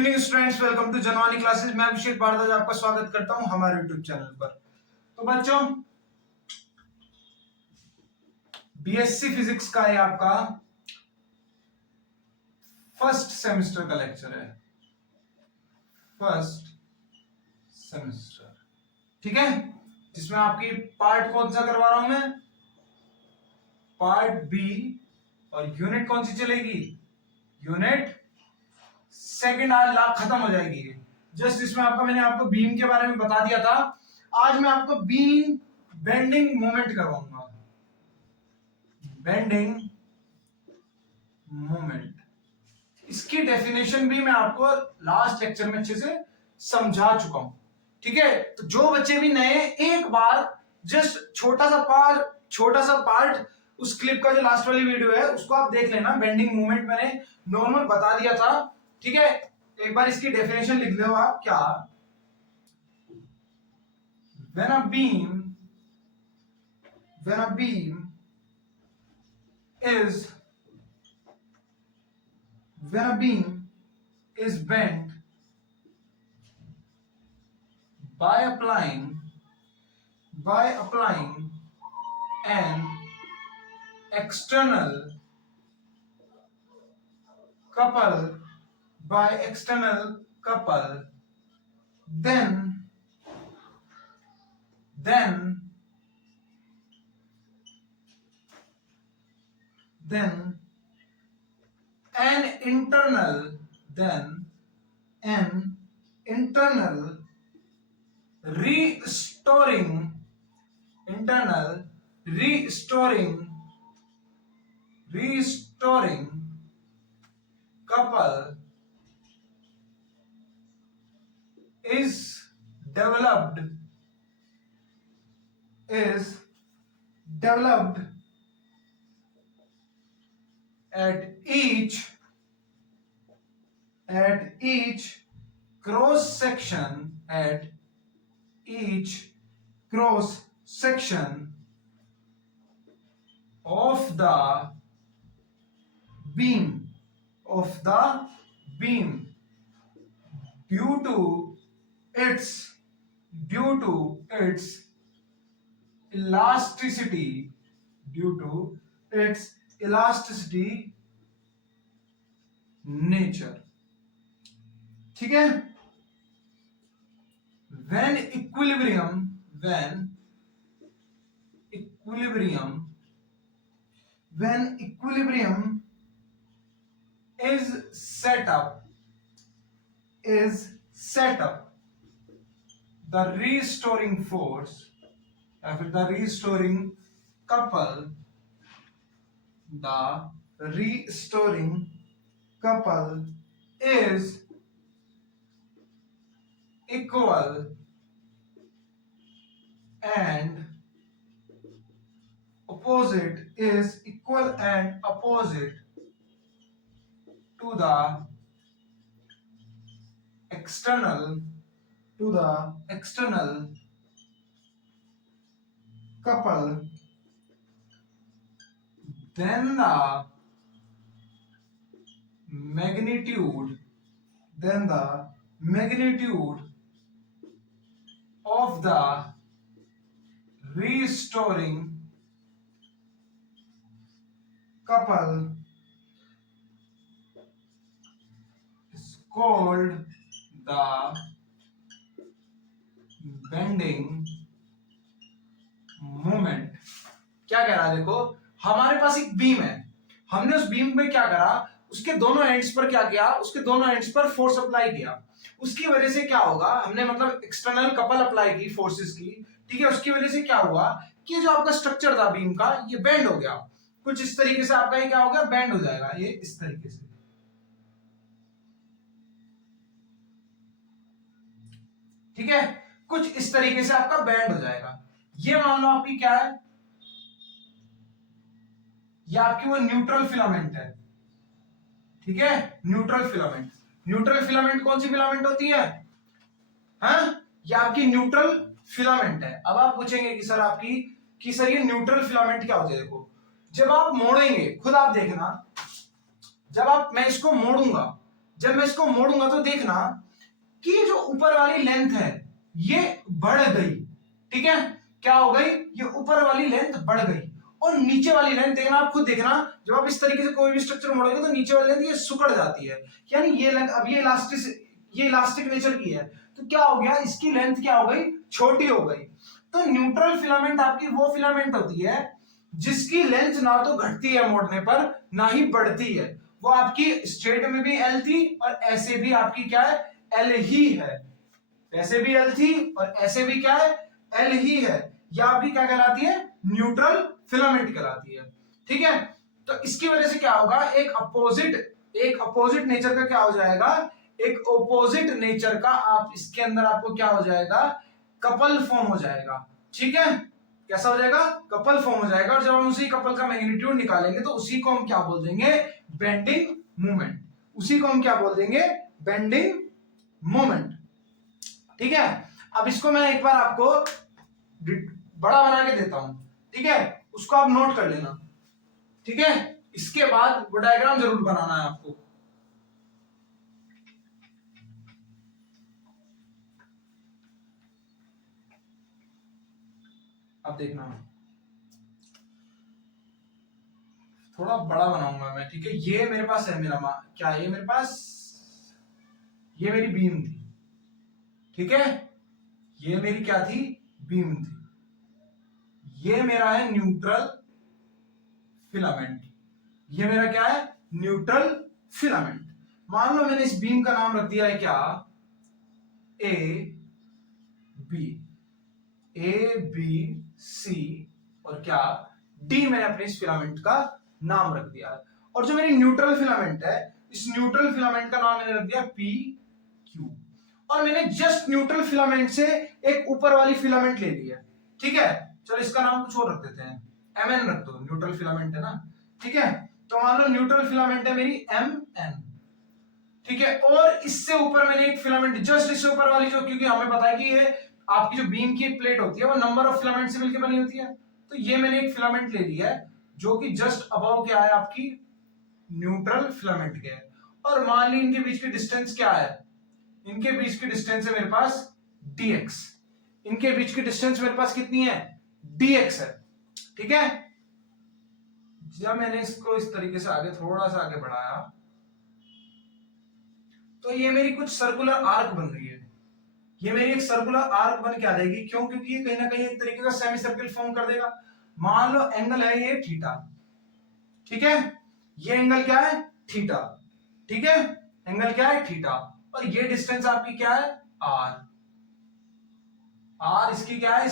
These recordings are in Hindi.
Evening students, welcome to Janvani classes. मैं अभिषेक भारद्वाज आपका स्वागत करता हूं हमारे यूट्यूब चैनल पर। तो बच्चों, बीएससी फिजिक्स का ये आपका फर्स्ट सेमेस्टर का लेक्चर है। फर्स्ट सेमेस्टर, ठीक है, जिसमें आपकी पार्ट कौन सा करवा रहा हूं मैं? Part B. और यूनिट कौन सी चलेगी? Unit second. आज लाभ खत्म हो जाएगी। जस्ट इसमें मैंने आपको बीम के बारे में बता दिया था। आज मैं आपको बीम बेंडिंग मोमेंट करवाऊंगा। बेंडिंग मोमेंट, इसकी डेफिनेशन भी मैं आपको लास्ट लेक्चर में अच्छे से समझा चुका हूं, ठीक है। तो जो बच्चे भी नए, एक बार जस्ट छोटा सा पार्ट उस क्लिप का जो लास्ट वाली वीडियो है उसको आप देख लेना। बेंडिंग मोमेंट मैंने नॉर्मल बता दिया था, ठीक है। एक बार इसकी डेफिनेशन लिख लो आप। क्या? when a beam is bent by applying an external couple then an internal restoring couple is developed at each cross section of the beam due to its elasticity nature, ठीक है। when equilibrium is set up, the restoring force या फिर the restoring couple is equal and opposite to the external couple, then the magnitude of the restoring couple is called the bending moment. क्या कह रहा है? देखो, हमारे पास एक बीम है, हमने उस बीम में क्या करा, उसके दोनों एंड्स पर क्या किया, उसके दोनों एंड्स पर फोर्स अप्लाई किया। उसकी वजह से क्या होगा, हमने मतलब एक्सटर्नल कपल अप्लाई की फोर्सेस की, ठीक है। उसकी वजह से क्या हुआ कि जो आपका स्ट्रक्चर था बीम का, ये बेंड हो गया। कुछ इस तरीके से आपका ये क्या हो गया, बेंड हो जाएगा, ये इस तरीके से, ठीक है। कुछ इस तरीके से आपका बैंड हो जाएगा। ये मान लो आपकी क्या है, ये आपकी वो न्यूट्रल फिलामेंट है, ठीक है। न्यूट्रल फिलामेंट कौन सी फिलामेंट होती है? हाँ, ये आपकी न्यूट्रल फिलामेंट है। अब आप पूछेंगे कि सर ये न्यूट्रल फिलामेंट क्या होती है? देखो, जब आप मोड़ेंगे, खुद आप देखना, मैं इसको मोड़ूंगा, जब मैं इसको मोड़ूंगा तो देखना कि जो ऊपर वाली लेंथ है ये बढ़ गई, ठीक है, क्या हो गई, ये ऊपर वाली लेंथ बढ़ गई, और नीचे वाली लेंथ देखना, आप खुद देखना, जब आप इस तरीके से कोई भी स्ट्रक्चर मोड़ोगे तो नीचे वाली लेंथ ये सिकुड़ जाती है, यानी ये लेंथ अब ये इलास्टिक नेचर की है, तो क्या हो गया, इसकी लेंथ क्या हो गई, छोटी हो गई। तो न्यूट्रल फिलामेंट आपकी वो फिलामेंट होती है जिसकी लेंथ ना तो घटती है मोड़ने पर ना ही बढ़ती है, वो आपकी स्ट्रेट में भी एल थी और ऐसे भी आपकी क्या है, एल ही है, ऐसे भी एल थी और ऐसे भी क्या है, एल ही है, या भी क्या कहलाती है, न्यूट्रल फिलामेंट कहलाती है, ठीक है। तो इसकी वजह से क्या होगा, एक अपोजिट नेचर का क्या हो जाएगा, एक ओपोजिट नेचर का आप इसके अंदर आपको क्या हो जाएगा, कपल फॉर्म हो जाएगा, ठीक है, कैसा हो जाएगा, कपल फॉर्म हो जाएगा, और जब हम उसी कपल का मैग्नीट्यूड निकालेंगे तो उसी को हम क्या बोल देंगे, बेंडिंग मोमेंट, उसी को हम क्या बोल देंगे, बेंडिंग मोमेंट, ठीक है। अब इसको मैं एक बार आपको बड़ा बना के देता हूं, ठीक है, उसको आप नोट कर लेना, ठीक है, इसके बाद वो डायग्राम जरूर बनाना है आपको। अब देखना थोड़ा बड़ा बनाऊंगा मैं, ठीक है, ये मेरे पास है, क्या है, ये मेरे पास, ये मेरी बीम थी, ठीक है, ये मेरी क्या थी, बीम थी, ये मेरा है न्यूट्रल फिलामेंट, ये मेरा क्या है, न्यूट्रल फिलामेंट। मान लो मैंने इस बीम का नाम रख दिया है क्या, A B, A B C और क्या डी, मैंने अपने इस फिलामेंट का नाम रख दिया है। और जो मेरी न्यूट्रल फिलामेंट है, इस न्यूट्रल फिलामेंट का नाम मैंने रख दिया पी क्यू, और मैंने जस्ट न्यूट्रल फिलामेंट से एक ऊपर वाली फिलामेंट ले ली है, ठीक है, चलो इसका नाम कुछ और रख देते हैं, एम एन रख दो, न्यूट्रल फिलामेंट है ना, ठीक है, तो मान लो न्यूट्रल फिलामेंट है मेरी एम एन, ठीक है, और इससे ऊपर मैंने एक फिलामेंट जस्ट इससे ऊपर वाली, जो क्योंकि हमें पता है कि ये आपकी जो बीम की एक प्लेट होती है वो नंबर ऑफ फिलामेंट से मिलकर बनी होती है, तो ये मैंने एक फिलामेंट ले लिया है जो कि जस्ट अबव क्या है, आपकी न्यूट्रल फिलामेंट के है, और मान ली इनके बीच की डिस्टेंस क्या है, इनके बीच की डिस्टेंस है मेरे पास dx, इनके बीच की डिस्टेंस मेरे पास कितनी है, dx है, ठीक है। जब मैंने इसको इस तरीके से आगे थोड़ा सा आगे बढ़ाया तो ये मेरी कुछ सर्कुलर आर्क बन रही है, ये मेरी एक सर्कुलर आर्क बन के आ जाएगी, क्यों, क्योंकि ये कहीं ना कहीं एक तरीके का सेमी सर्किल फॉर्म कर देगा। मान लो एंगल है ये थीटा, ठीक है, ये एंगल क्या है, थीटा, ठीक है, एंगल क्या है, थीटा, और ये डिस्टेंस आपकी क्या है, आर, आर इसकी क्या है,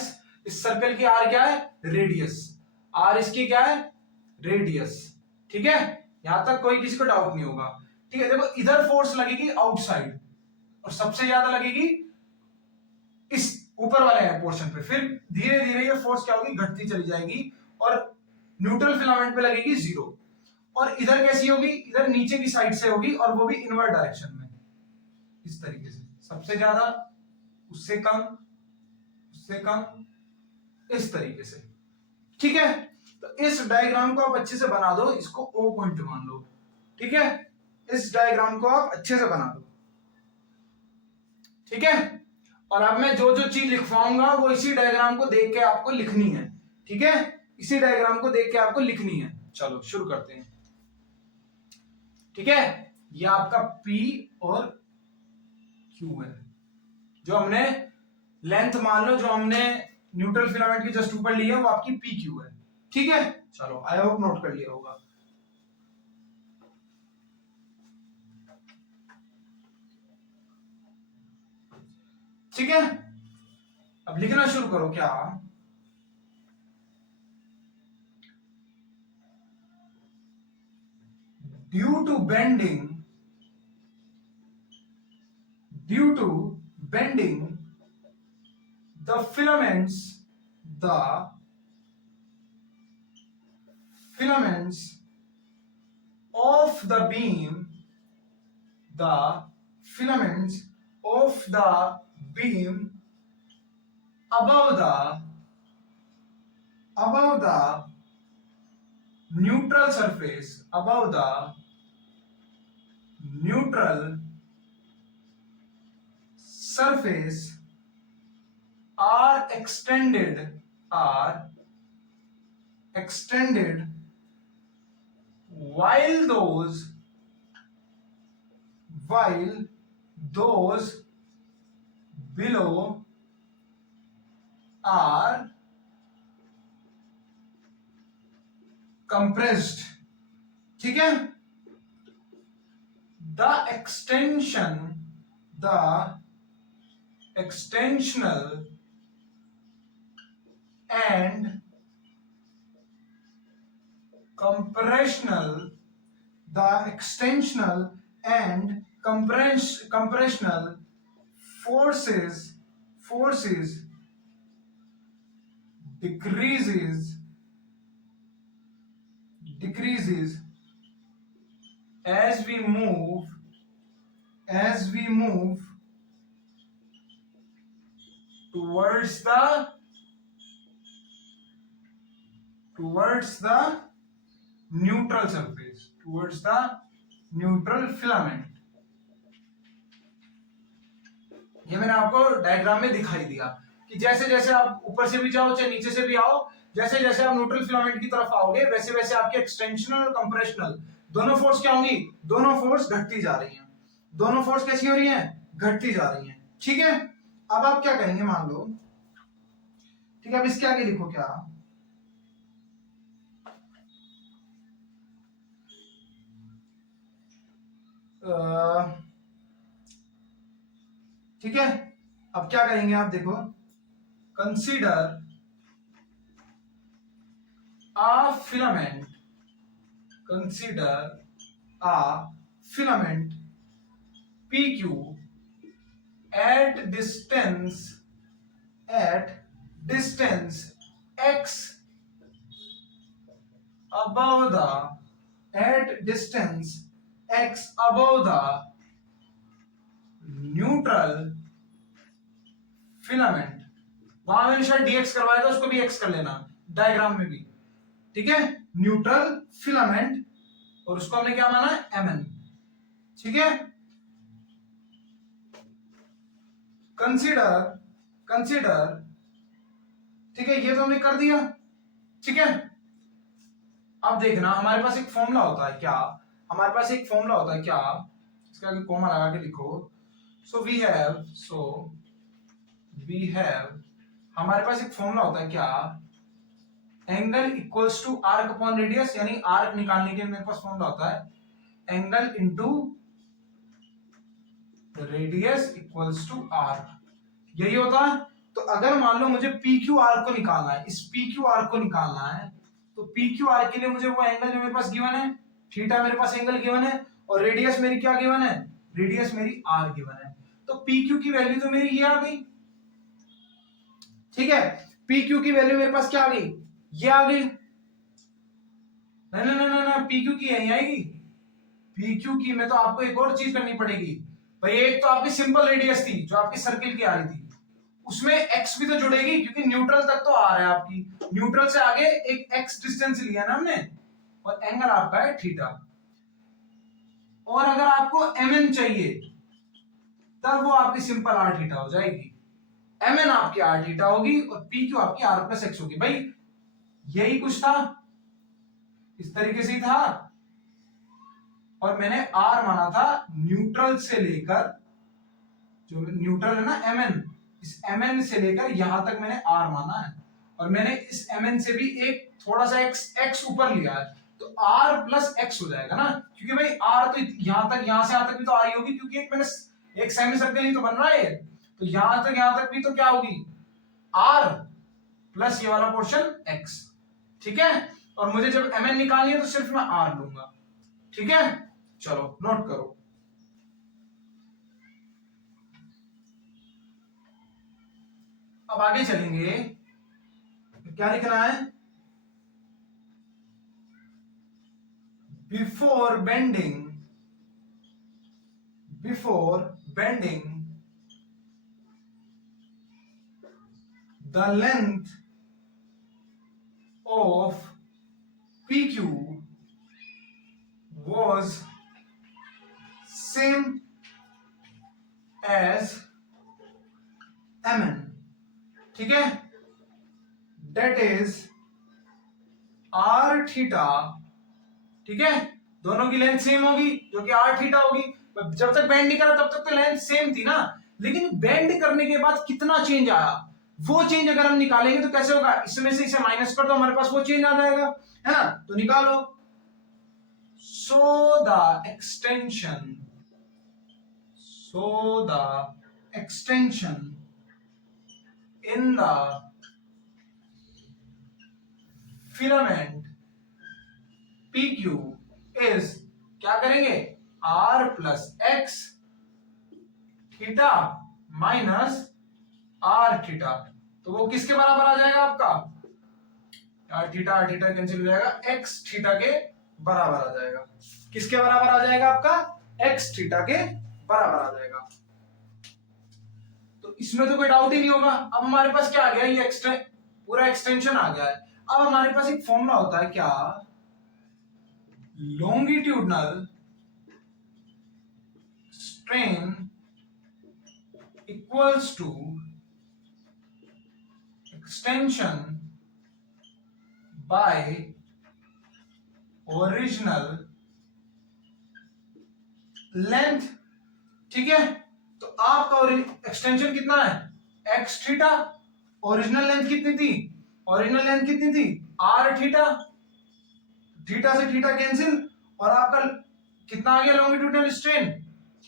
इस सर्कल की आर क्या है, रेडियस, आर इसकी क्या है, रेडियस, ठीक है, यहां तक कोई किसी को डाउट नहीं होगा, ठीक है। देखो इधर फोर्स लगेगी आउटसाइड और सबसे ज्यादा लगेगी इस ऊपर वाले पोर्शन पे, फिर धीरे धीरे ये फोर्स क्या होगी, घटती चली जाएगी और न्यूट्रल फिलामेंट पे लगेगी जीरो, और इधर कैसी होगी, इधर नीचे की साइड से होगी और वो भी इनवर्ट डायरेक्शन में, इस तरीके से, सबसे ज्यादा, उससे कम, उससे कम, इस तरीके से, ठीक है। तो इस डायग्राम को आप अच्छे से बना दो, इसको ओ पॉइंट मान लो, ठीक है, इस डायग्राम को आप अच्छे से बना दो, ठीक है, और अब मैं जो जो चीज लिखवाऊंगा वो इसी डायग्राम को देख के आपको लिखनी है, ठीक है, इसी डायग्राम को देख के आपको लिखनी है। चलो शुरू करते हैं, ठीक है, ये आपका P और Q है, जो हमने लेंथ मान लो, जो हमने न्यूट्रल फिलामेंट की जस्ट ऊपर ली है वो आपकी PQ है, ठीक है। चलो आई होप नोट कर लिया होगा। ठीक है, अब लिखना शुरू करो, क्या, due to bending the filaments of the beam above the neutral surface surface are extended while those below are compressed. ठीक है, the extensional and compressional forces decreases as we move towards the neutral surface, towards the neutral filament. ये मैंने आपको डायग्राम में दिखाई दिया कि जैसे जैसे आप ऊपर से भी जाओ चाहे नीचे से भी आओ, जैसे जैसे आप न्यूट्रल फिलामेंट की तरफ आओगे वैसे वैसे आपके एक्सटेंशनल और कंप्रेशनल दोनों फोर्स क्या होंगी, दोनों फोर्स घटती जा रही हैं। दोनों फोर्स कैसी हो रही हैं, घटती जा रही हैं। ठीक है, अब आप क्या करेंगे, मान लो, ठीक है, अब इसके आगे लिखो क्या, ठीक है, अब क्या करेंगे आप देखो, consider a filament PQ at distance x above the neutral filament। वहां मैंने शायद dx करवाया था, उसको भी x कर लेना डायग्राम में भी। ठीक है, न्यूट्रल फिलामेंट, और उसको हमने क्या माना है, Mn। ठीक है, कंसीडर, ठीक है, ये तो हमने कर दिया। ठीक है, अब देखना हमारे पास एक फॉर्मूला होता है क्या, हमारे पास एक फॉर्मूला होता है क्या, इसके आगे कॉमा लगा के लिखो। सो वी हैव हमारे पास एक फॉर्मूला होता है क्या, angle equals to arc upon radius, यानी आर्क निकालने के लिए मेरे पास फॉर्मूला होता है angle into radius equals to arc, यही होता है। तो अगर मान लो मुझे PQ आर्क को निकालना है, इस PQ आर्क को निकालना है, तो PQ आर्क के लिए मुझे वो एंगल जो मेरे पास गिवन है, थीटा मेरे पास एंगल गिवन है, और रेडियस मेरी क्या गिवन है, रेडियस मेरी R गिवन है। तो PQ की वैल्यू तो मेरी ये आ गई। ठीक है, PQ की वैल्यू मेरे पास क्या आ गई, ये आ गई। नहीं, PQ की यही आएगी। PQ की में तो आपको एक और चीज करनी पड़ेगी भाई, एक तो आपकी सिंपल रेडियस थी जो आपकी सर्किल की आ रही थी, उसमें x भी तो जुड़ेगी क्योंकि न्यूट्रल तक तो आ रहा है आपकी, न्यूट्रल से आगे एक x डिस्टेंस लिया ना हमने, और एंगल आपका है थीटा। और अगर आपको Mn चाहिए तब वो आपकी सिंपल r थीटा हो जाएगी, Mn आपकी r थीटा होगी और PQ आपकी r प्लस x होगी। भाई यही कुछ था, इस तरीके से ही था, और मैंने R माना था न्यूट्रल से लेकर, जो न्यूट्रल है ना Mn, इस Mn से लेकर यहां तक मैंने R माना है, और मैंने इस Mn से भी एक थोड़ा सा x ऊपर लिया है, तो R प्लस x हो जाएगा ना, क्योंकि भाई R तो यहां तक, यहां से यहां तक भी तो R ही होगी, क्योंकि एक मैंने एक सेमी सर्कल ही तो बन रहा है, तो यहां तक भी तो क्या होगी, R प्लस ये वाला पोर्शन x। ठीक है, और मुझे जब Mn निकालनी है तो सिर्फ मैं R लूंगा। ठीक है, चलो नोट करो। अब आगे चलेंगे, क्या लिखना है, before bending the length of PQ was same as mn, ठीक है, डेट इज r थीटा, ठीक है, दोनों की लेंथ सेम होगी जो कि r थीटा होगी। जब तक बेंड नहीं करा तब तक तो लेंथ सेम थी ना, लेकिन बेंड करने के बाद कितना चेंज आया, वो चेंज अगर हम निकालेंगे तो कैसे होगा, इसमें से इसे माइनस कर दो, हमारे पास वो चेंज आ जाएगा, है ना, तो निकालो। So the extension in the filament PQ is, क्या करेंगे, R plus x theta minus R theta, तो वो किसके बराबर आ जाएगा आपका, R थीटा कैंसिल हो जाएगा, x थीटा के बराबर आ जाएगा। किसके बराबर आ जाएगा आपका, x थीटा के बराबर आ जाएगा। तो इसमें तो कोई डाउट ही नहीं होगा। अब हमारे पास क्या आ गया, ये पूरा एक्सटेंशन आ गया है। अब हमारे पास एक फॉर्मूला होता है क्या, longitudinal strain equals to extension by original length, ठीक है, तो आपका एक्सटेंशन कितना है, x थीटा, ओरिजिनल लेंथ कितनी थी, r थीटा, थीटा से थीटा कैंसिल, और आपका कितना आ गया लॉन्गिट्यूडनल स्ट्रेन,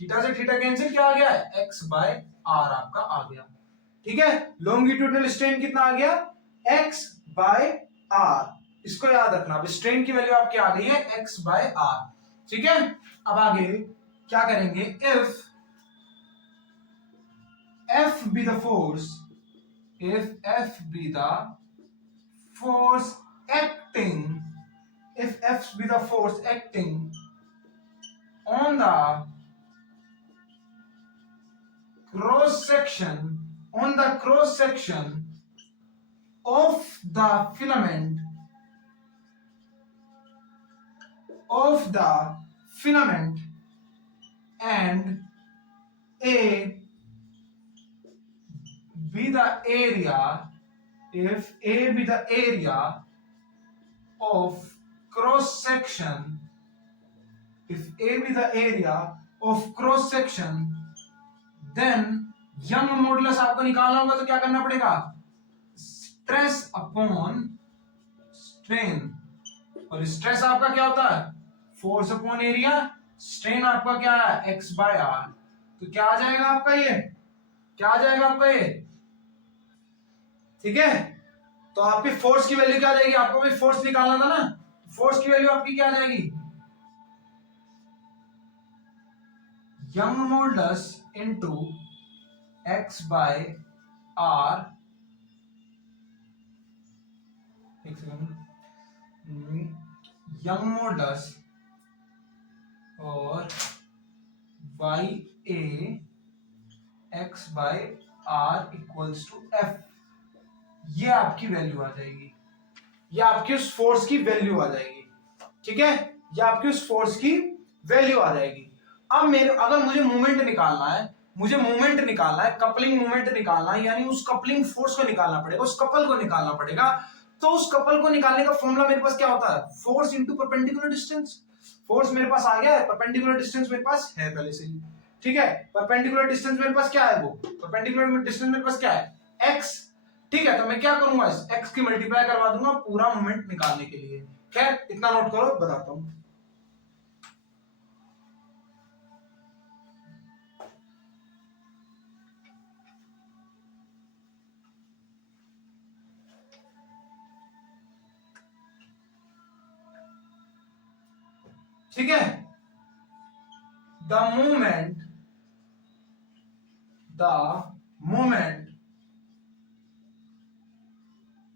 थीटा से थीटा कैंसिल, क्या आ गया, x बाय r आपका आ गया, ठीक है। लॉन्गिट्यूडनल स्ट्रेन कितना आ गया, x बाय r, इसको याद रखना। अब स्ट्रेन की वैल्यू आपकी आ गई है x बाय r, ठीक है। अब आगे क्या करेंगे, if F be the force, if F be the force acting, if F be the force acting on the cross section, on the cross section of the filament, and A be the area, if A be the area of cross section, if A be the area of cross section, then young modulus आपको निकालना होगा, तो क्या करना पड़ेगा, स्ट्रेस अपॉन स्ट्रेन, और स्ट्रेस आपका क्या होता है, फोर्स अपॉन एरिया, स्ट्रेन आपका क्या है, x बाय r, तो क्या आ जाएगा आपका ये, क्या आ जाएगा आपका ये, ठीक है। तो आपकी फोर्स की वैल्यू क्या आ जाएगी, आपको भी फोर्स निकालना था ना, फोर्स की वैल्यू आपकी क्या आ जाएगी, Young modulus into x by r, एक सेकंड, यंग मॉडुलस और y a x by r equals to f, ये आपकी वैल्यू आ जाएगी, ये आपकी उस फोर्स की वैल्यू आ जाएगी, ठीक है, ये आपकी उस फोर्स की वैल्यू आ जाएगी। अब अगर मुझे मूवमेंट निकालना है, कपलिंग मूवमेंट निकालना है, यानी उस कपलिंग फोर्स को निकालना पड़ेगा, उस कपल को निकालना पड़ेगा। तो उस कपल को निकालने का फॉर्मूला मेरे पास क्या होता है, force into perpendicular distance. Force मेरे पास आ गया है, परपेंडिकुलर डिस्टेंस मेरे पास है पहले से ही, ठीक है। परपेंडिकुलर डिस्टेंस मेरे पास क्या है, वो परपेंडिकुलर डिस्टेंस मेरे पास क्या है, x, ठीक है। तो मैं क्या करूंगा, इस x की मल्टीप्लाई करवा दूंगा पूरा मोमेंट निकालने के लिए। खैर इतना नोट करो, बताता हूं। ठीक है, the moment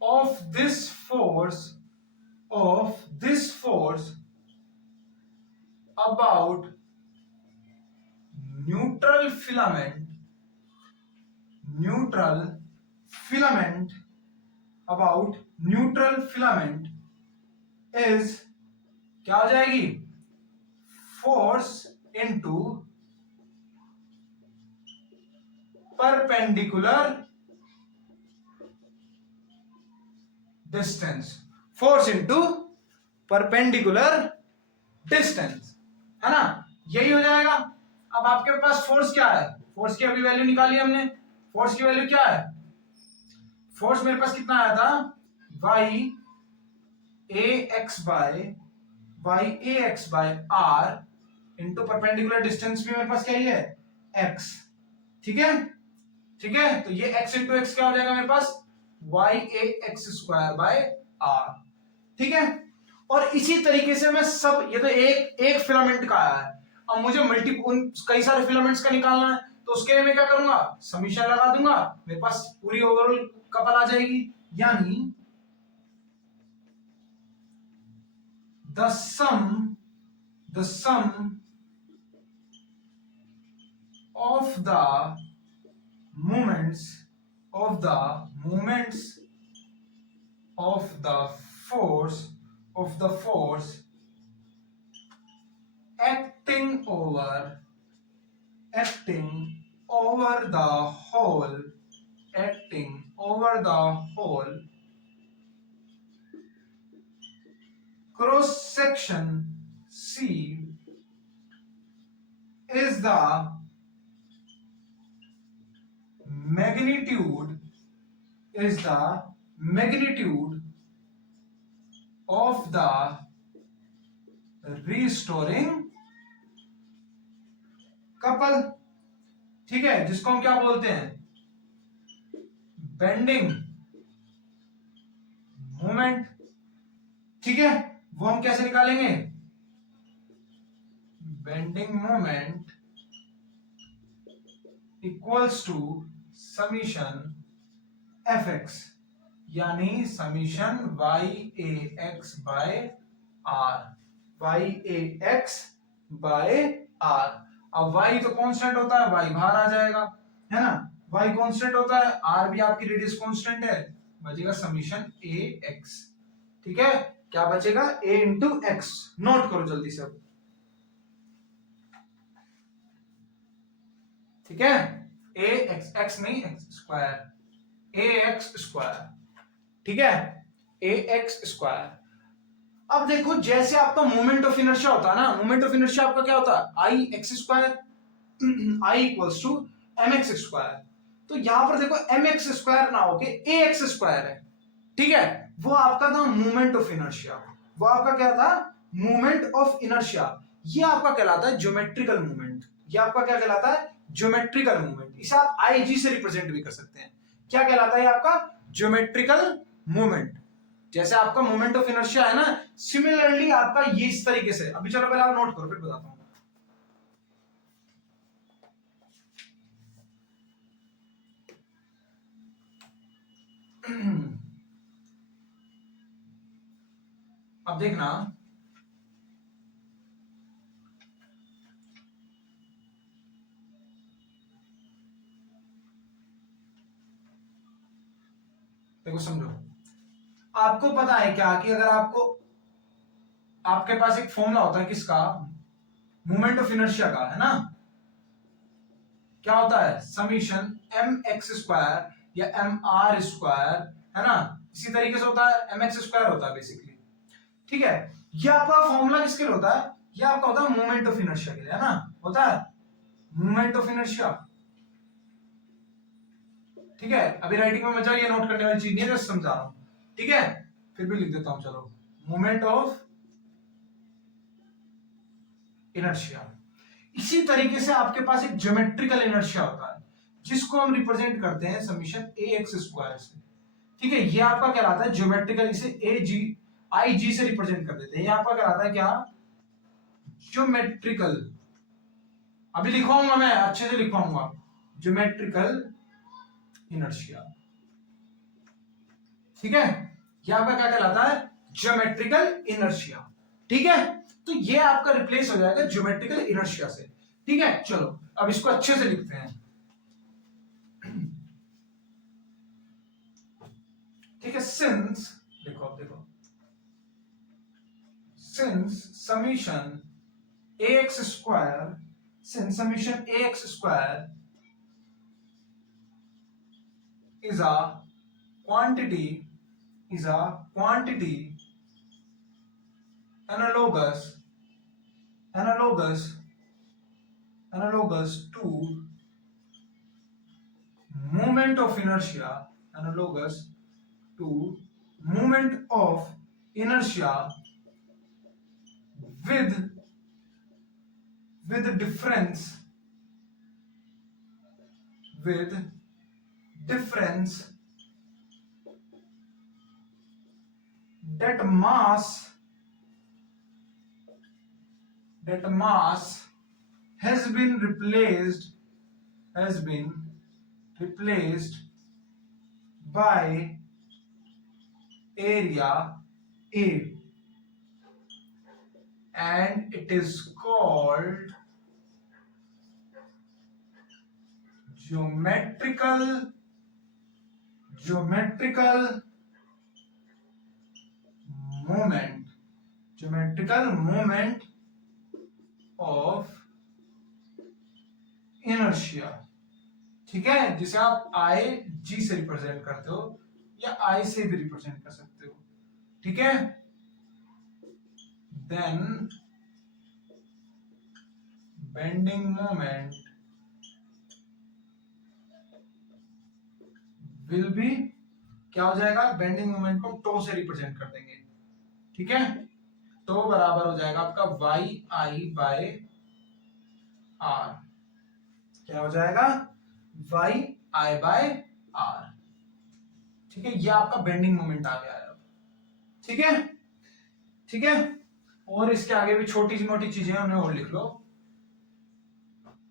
of this force about neutral filament about neutral filament is क्या हो जाएगी, force into perpendicular distance, force into perpendicular distance, है ना, यही हो जाएगा। अब आपके पास फोर्स क्या है, फोर्स की अभी वैल्यू निकाली हमने, फोर्स की वैल्यू क्या है, फोर्स मेरे पास कितना आया था, y A x by r into perpendicular distance भी मेरे पास क्या ही है, एक्स। ठीक है, ठीक है, तो ये x इंटू एक्स क्या हो जाएगा मेरे पास, Y A X square by R. ठीक है, और इसी तरीके से मैं सब, ये तो एक फिलामेंट का आया है, अब मुझे मल्टीपल कई सारे फिलामेंट्स का निकालना है, तो उसके लिए मैं क्या करूंगा, समीशन लगा दूंगा, मेरे पास पूरी ओवरऑल कपल आ जाएगी, यानी the sum of the moments of the force acting over the whole cross section C is the magnitude of the restoring couple। ठीक है, जिसको हम क्या बोलते हैं, बेंडिंग मोमेंट। ठीक है, वो हम कैसे निकालेंगे, bending moment equals to summation F X, यानी summation Y A x by R. अब y तो कांस्टेंट होता है, y बाहर आ जाएगा, है ना, y कांस्टेंट होता है, r भी आपकी रेडियस कांस्टेंट है, बचेगा समीशन a x। ठीक है, क्या बचेगा, a इंटू एक्स, नोट करो जल्दी से अब। ठीक है, a x नहीं, x square, a x square. ठीक है, a x स्क्वायर। अब देखो, जैसे आपका मोमेंट ऑफ इनर्शिया होता है ना, मोमेंट ऑफ इनर्शिया आपका क्या होता है, I X square, I equals to M X square. तो यहां पर देखो एम एक्स स्क्वायर ना होके ए एक्स स्क्वायर है। ठीक है, वो आपका था मोमेंट ऑफ इनर्शिया, वो आपका क्या था, मोमेंट ऑफ इनर्शिया। ये आपका कहलाता है ज्योमेट्रिकल मूवमेंट, ये आपका क्या कहलाता है, ज्योमेट्रिकल मूवमेंट। इसे आप आई जी से रिप्रेजेंट भी कर सकते हैं। क्या कहलाता है आपका, ज्योमेट्रिकल मूवमेंट। जैसे आपका मोमेंट ऑफ इनर्शिया है ना, सिमिलरली आपका ये इस तरीके से, अभी चलो पहले आप नोट करो फिर बताता हूं। अब देखना, देखो समझो, आपको पता है क्या कि अगर आपके पास एक फॉर्मूला होता है किसका, मोमेंट ऑफ इनर्शिया का, है ना, क्या होता है, समीशन एम एक्स स्क्वायर या एम आर स्क्वायर, है ना, इसी तरीके से होता है, एम एक्स स्क्वायर होता है बेसिकली। ठीक है, ये आपका फॉर्मूला किसके लिए होता है, ये आपका होता है मोमेंट ऑफ इनर्शिया के लिए, है ना, होता है मोमेंट ऑफ इनर्शिया। ठीक है, अभी राइटिंग में मजा, ये नोट करने वाली चीज नहीं है, जस्ट समझा रहा हूं। ठीक है, फिर भी लिख देता हूं, चलो, मोमेंट ऑफ इनर्शिया। इसी तरीके से आपके पास एक ज्योमेट्रिकल इनर्शिया होता है, जिसको हम रिप्रेजेंट करते हैं समीशन ए एक्स स्क्वायर से। ठीक है, ये आपका कहलाता है ज्योमेट्रिकल, इसे ए जी आई जी से रिप्रेजेंट कर देते हैं। ये आपका कहलाता है क्या, ज्योमेट्रिकल। अभी लिखवाऊंगा मैं, अच्छे से लिखवाऊंगा, ज्योमेट्रिकल इनर्शिया। ठीक है, ये आपका क्या कहलाता है, ज्योमेट्रिकल इनर्शिया। ठीक है, तो ये आपका रिप्लेस हो जाएगा ज्योमेट्रिकल इनर्शिया से। ठीक है, चलो अब इसको अच्छे से लिखते हैं। ठीक है, सिंस, देखो अब देखो, since summation A X square, since summation A X square is a quantity is a quantity analogous to moment of inertia, analogous to moment of inertia with difference that mass has been replaced by area A, and it is called geometrical moment of inertia। ठीक है, जिसे आप आई जी से रिप्रेजेंट करते हो या आई से भी रिप्रेजेंट कर सकते हो। ठीक है, then bending moment will be, क्या हो जाएगा, बेंडिंग मोमेंट को टो से रिप्रेजेंट कर देंगे। ठीक है, तो बराबर हो जाएगा आपका वाई आई बाय आर। क्या हो जाएगा, वाई आई बाय आर। ठीक है, ये आपका बेंडिंग मोमेंट आ गया है अब। ठीक है, ठीक है, और इसके आगे भी छोटी मोटी चीजें उन्हें और लिख लो।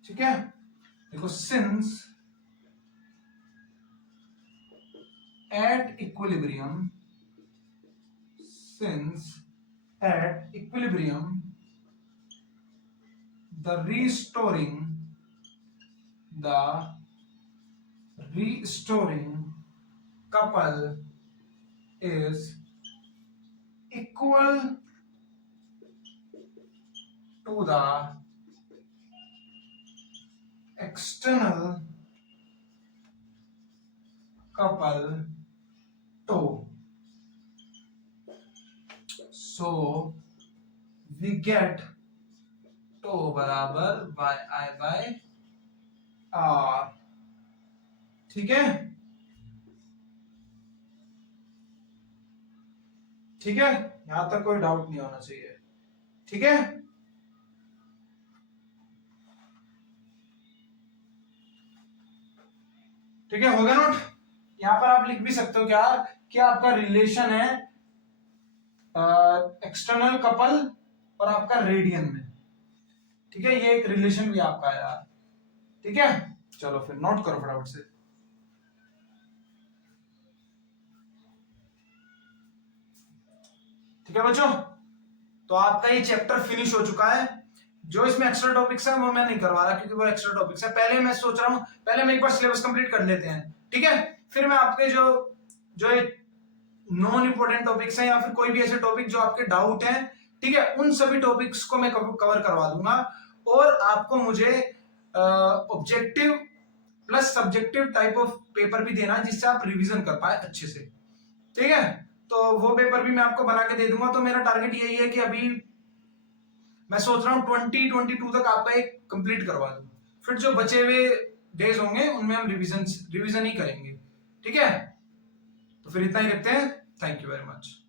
ठीक है, देखो, since at equilibrium the restoring couple is equal to the external couple toe. So we get toe बराबर yi by r। ठीक है, ठीक है, यहां तक कोई डाउट नहीं होना चाहिए। ठीक है, ठीक है, हो गया नोट। यहां पर आप लिख भी सकते हो क्या कि आपका रिलेशन है एक्सटर्नल कपल और आपका रेडियन में। ठीक है, ये एक रिलेशन भी आपका है यार। ठीक है, चलो फिर नोट करो फटाफट से। ठीक है बच्चों, तो आपका ये चैप्टर फिनिश हो चुका है। जो इसमें एक्स्ट्रा टॉपिक्स है वो मैं नहीं करवा रहा क्योंकि वो एक्स्ट्रा टॉपिक्स है। पहले मैं सोच रहा हूं पहले मैं एक बार सिलेबस कंप्लीट कर लेते हैं। ठीक है, फिर मैं आपके जो नॉन इंपोर्टेंट टॉपिक्स हैं या फिर कोई भी ऐसे टॉपिक जो आपके डाउट हैं, ठीक है, उन सभी टॉपिक्स को मैं कवर करवा दूंगा। और आपको मुझे objective plus subjective type of paper भी देना जिससे आप रिवीजन कर पाए अच्छे से। ठीक है, तो वो पेपर भी मैं आपको बना के दे दूंगा। तो मेरा टारगेट यही है कि अभी मैं सोच रहा हूँ 2022 तक आपका एक कंप्लीट करवा दूं। फिर जो बचे हुए डेज होंगे उनमें हम रिवीजन ही करेंगे। ठीक है, तो फिर इतना ही रखते हैं। Thank you very much.